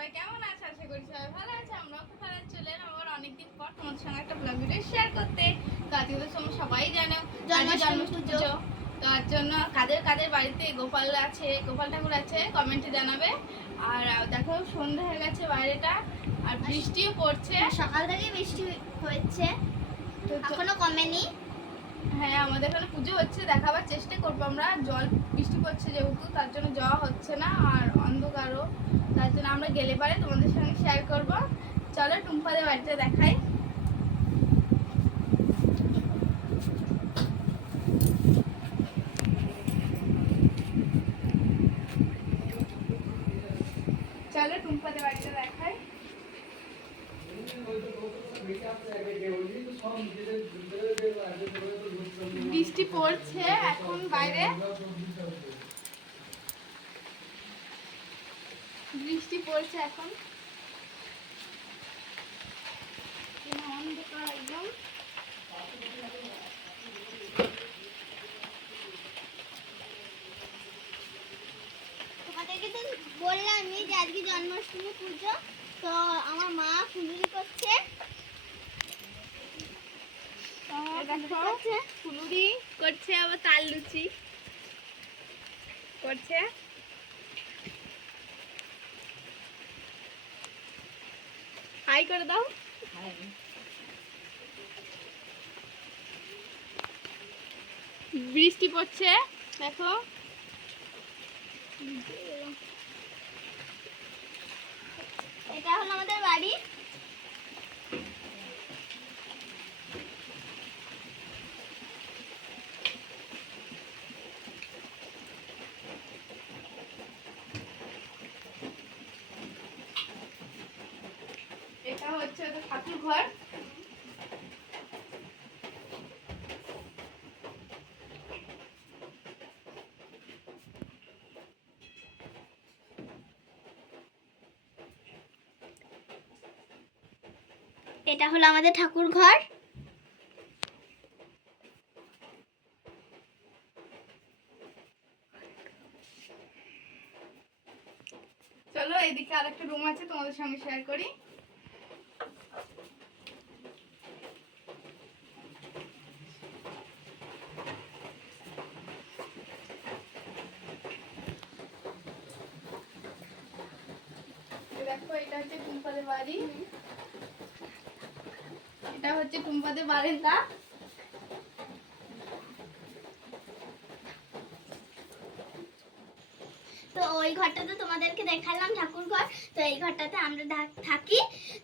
সবাই কেমন আছে? আশা করি সবাই ভালো আছে আমরাও খুব ভালো চলে এলাম আবার অনেকদিন পর তোমাদের সঙ্গে একটা ব্লগ ভিডিও শেয়ার করতে। তো আজকে তো তোমরা সবাই জানো জন্মাষ্টমী পুজো। তার জন্য কাদের কাদের বাড়িতে গোপাল আছে গোপাল ঠাকুর আছে কমেন্টে জানাবে। আর দেখো সন্ধ্যা হয়ে গেছে বাইরেটা আর বৃষ্টিও পড়ছে। সকাল থেকে বৃষ্টি হয়েছে। তো এখনও কমেনি। হ্যাঁ আমাদের এখানে পুজো হচ্ছে, দেখাবার চেষ্টা করব আমরা। জল, বৃষ্টি পড়ছে যেহেতু, তার জন্য যাওয়া হচ্ছে না, আর অন্ধকারও। তার জন্য আমরা গেলে পারে তোমাদের সঙ্গে শেয়ার করব। চলো টুম্পাদের বাড়িতে দেখাই চলো টুম্পাদের বাড়িতে দেখাই বৃষ্টি পড়ছে, এখন বাইরে। বৃষ্টি পড়ছে এখন। তো বললামই যে আজকে জন্মাষ্টমী পুজো, তো আমার মা ফুলুরি করছে। ফুলুরি করছে আবার তাল লুচি করছে। হাই করে দাও। বৃষ্টি পড়ছে দেখো। এটা হলো আমাদের বাড়ি। এটা হচ্ছে ঠাকুর ঘর। এটা হলো আমাদের ঠাকুর ঘর। চলো এদিকে আরেকটা রুম আছে তোমাদের সঙ্গে শেয়ার করি এই দেখো এটা হচ্ছে টুম্পাদের এটা হচ্ছে টুম্পাদের বারান্দা। তো ওই ঘরটাতে তোমাদেরকে দেখালাম, ঠাকুর ঘর। তো এই ঘরটাতে আমরা থাকি।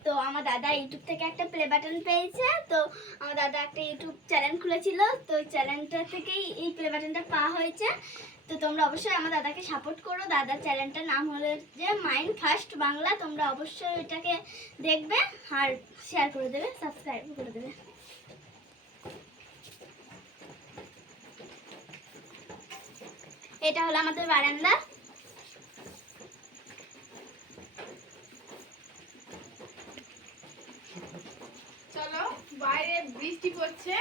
তো আমার দাদা ইউটিউব থেকে একটা প্লে বাটন পেয়েছে। তো আমার দাদা একটা ইউটিউব চ্যানেল খুলেছিল। তো চ্যানেলটা থেকেই এই প্লে বাটনটা পাওয়া হয়েছে। তো তোমরা অবশ্যই আমার দাদাকে সাপোর্ট করো। দাদার চ্যানেলটার নাম হলো যে মাইন্ড ফার্স্ট বাংলা। তোমরা অবশ্যই এটাকে দেখবে আর শেয়ার করে দেবে সাবস্ক্রাইব করে দেবে। এটা হলো আমাদের বারান্দা। চলো বাইরে বৃষ্টি পড়ছে।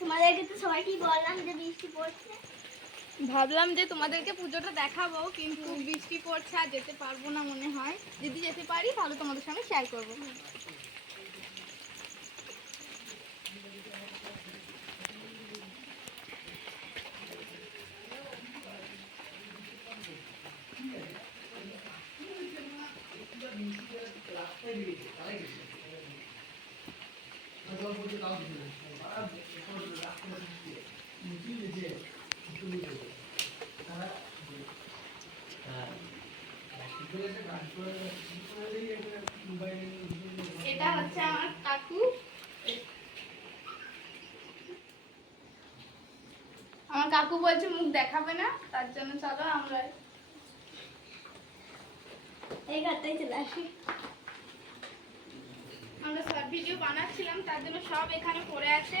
তোমাদেরকে তো সবাইকেই বললাম যে বৃষ্টি পড়ছে। ভাবলাম যে তোমাদেরকে পুজোটা দেখাবো, কিন্তু বৃষ্টি পড়ছে আর যেতে পারব না মনে হয়। যদি যেতে পারি, তাহলে তোমাদের সঙ্গে শেয়ার করব। এটা হচ্ছে আমার কাকু। আমার কাকু বলছে মুখ দেখাবে না, তার জন্য চলো আমরা এই ঘরটাই চলে আসি। আমরা শর্ট ভিডিও বানাচ্ছিলাম, তার জন্য সব এখানে পড়ে আছে।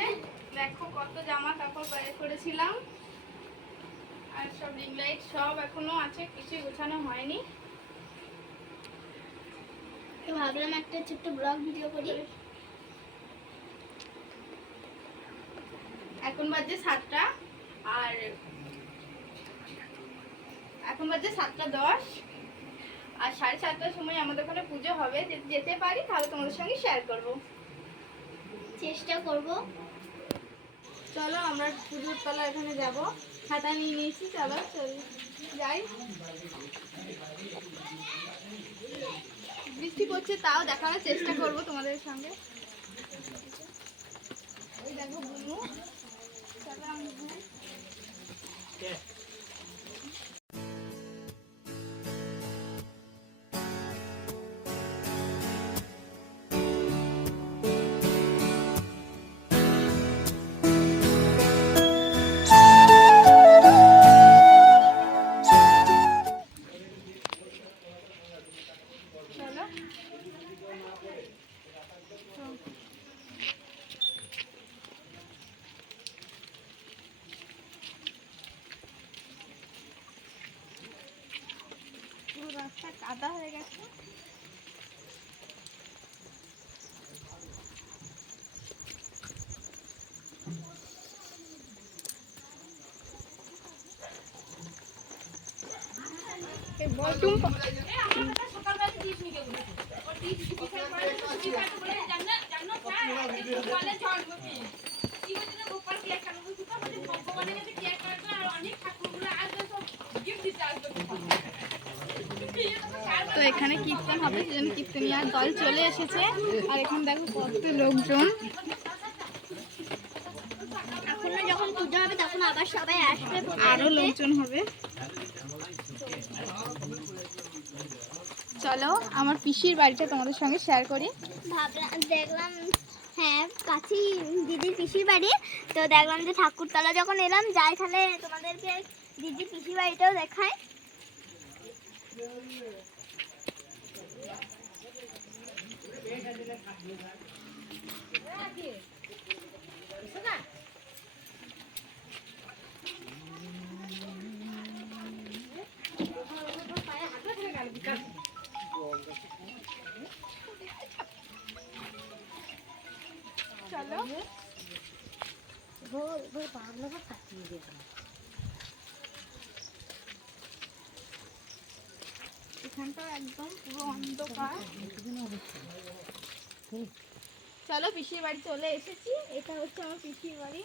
দেখো কত জামা কাপড় বাইরে করেছিলাম। আর সব রিং লাইট সব এখনও আছে কিছুই গোছানো হয়নি। ভাবলাম একটা ছোট্ট ব্লগ ভিডিও করি। এখন বাজে সাতটা আর এখন বাজে সাতটা দশ আর সাড়ে সাতটার সময় আমাদের ওখানে পুজো হবে। যদি যেতে পারি তাহলে তোমাদের সঙ্গে শেয়ার করব। চেষ্টা করব। চলো আমরা পুজোর তলা এখানে যাব। খাতা নিয়ে নিয়েছি চলো যাই। বৃষ্টি পড়ছে তাও দেখানোর চেষ্টা করব তোমাদের সঙ্গে। রাস্তা কাদা হয়ে গেছে। তো এখানে কীর্তন হবে সেজন্য কীর্তনিয়ার দল চলে এসেছে। আর এখানে দেখো কত লোকজন। এখনও যখন পুজো হবে তখন আবার সবাই আসবে আরও লোকজন হবে। চলো আমার পিসির বাড়িটা তোমাদের সঙ্গে শেয়ার করি। ভাবলাম দেখলাম হ্যাঁ কাছেই দিদির পিসির বাড়ি। তো দেখলাম যে ঠাকুরতলা যখন এলাম, যাই তাহলে তোমাদেরকে দিদির পিসির বাড়িটাও দেখায় চলো এখানটা একদম পুরো অন্ধকার। চলো পিসির বাড়ি চলে এসেছি। এটা হচ্ছে আমার পিসির বাড়ি।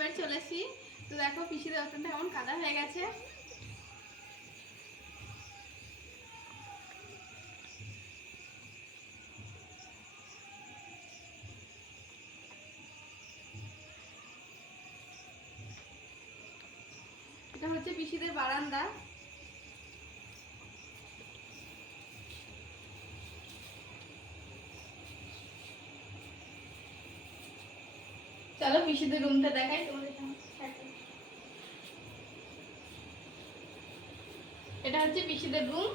বাড়ি চলে এসেছি তো দেখো পিসির দোকানটা এমন কাদা হয়ে গেছে। এটা হচ্ছে পিসিদের বারান্দা। চলো পিসিদের রুমটা দেখাই তোমাদের এটা হচ্ছে পিসিদের রুম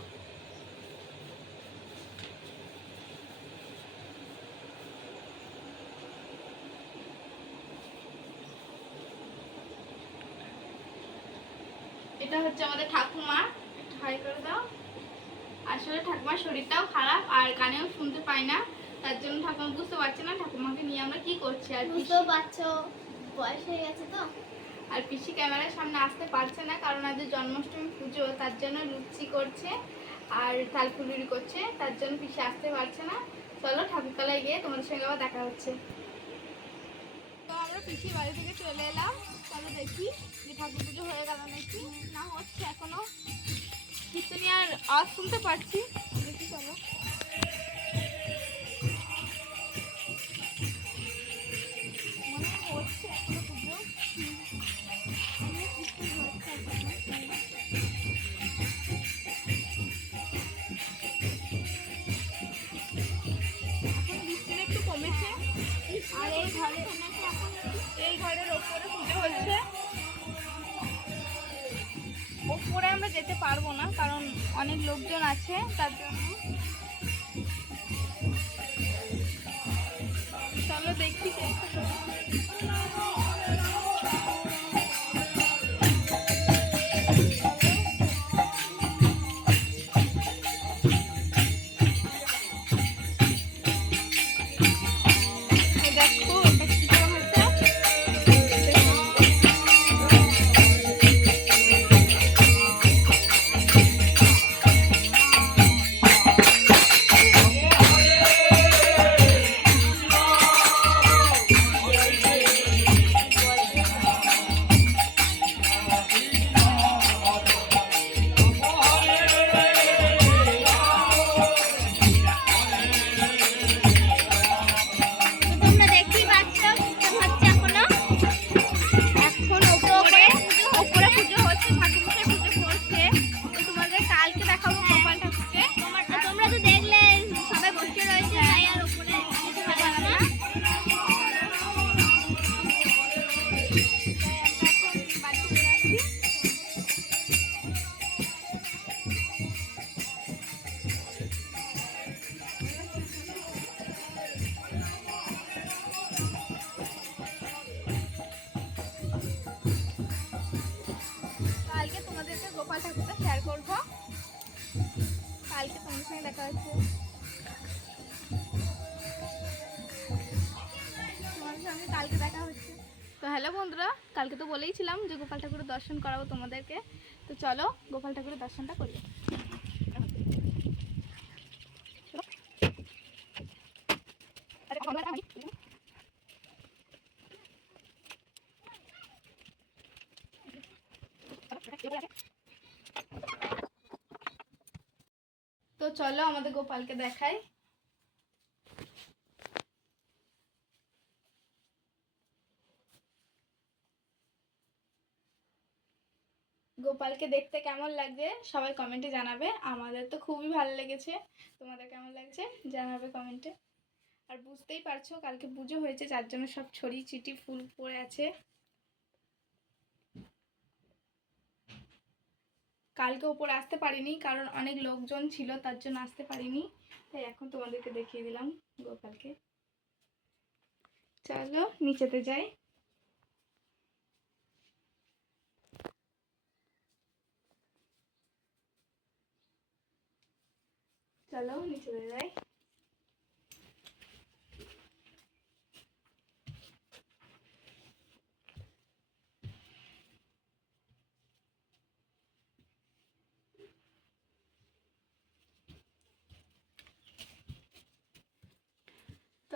এটা হচ্ছে আমাদের ঠাকুমা হাই করে দাও। আসলে ঠাকুমার শরীরটাও খারাপ আর কানেও শুনতে পাই না। তার জন্য ঠাকুমা বুঝতে পারছে না ঠাকুমাকে নিয়ে আমরা কি করছি আর পিসি- বুঝতেও পারছ বয়স হয়ে গেছে তো। আর পিসি ক্যামেরার সামনে আসতে পারছে না কারণ আজ জন্মাষ্টমী পুজো তার জন্য লুচি করছে আর তালফুলুরি করছে তার জন্য পিসি আসতে পারছে না। চলো ঠাকুরতলায় গিয়ে তোমাদের সঙ্গে আবার দেখা হচ্ছে। তো আমরা পিসির বাড়ি থেকে চলে এলাম। চলো দেখি যে ঠাকুর পুজো হয়ে গেল নাকি না হচ্ছে এখনও। কীর্তনী আর আওয়াজ শুনতে পারছি। দেখি চলো। অনেক লোকজন আছে তার জন্য। চলো দেখি কালকে তোমার সঙ্গে দেখা হচ্ছে সঙ্গে কালকে দেখা হচ্ছে তো হ্যালো বন্ধুরা, কালকে তো বলেইছিলাম যে গোপাল ঠাকুরের দর্শন করাবো তোমাদেরকে। তো চলো গোপাল ঠাকুরের দর্শনটা করি তো চলো আমাদের গোপালকে দেখাই। গোপালকে দেখতে কেমন লাগছে সবাই কমেন্টে জানাবে। আমাদের তো খুবই ভালো লেগেছে। তোমাদের কেমন লাগছে জানাবে কমেন্টে আর বুঝতেই পারছ, কালকে পুজো হয়েছে, যার জন্য সব ছড়ি চিটি ফুল পড়ে আছে। কালকে ওপরে আসতে পারিনি, কারণ অনেক লোকজন ছিল, তার জন্য আসতে পারিনি। তাই এখন তোমাদেরকে দেখিয়ে দিলাম গোপালকে। চলো, নিচেতে যাই। চলো, নিচেতে যাই।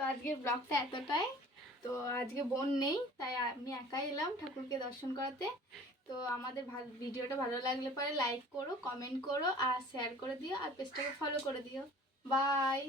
তো আজকের ব্লগটা এতটাই। তো আজকে বোন নেই, তাই আমি একাই এলাম ঠাকুরকে দর্শন করাতে। তো আমাদের ভিডিওটা ভালো লাগলে পরে লাইক করো কমেন্ট করো আর শেয়ার করে দিও আর পেজটাকে ফলো করে দিও। বাই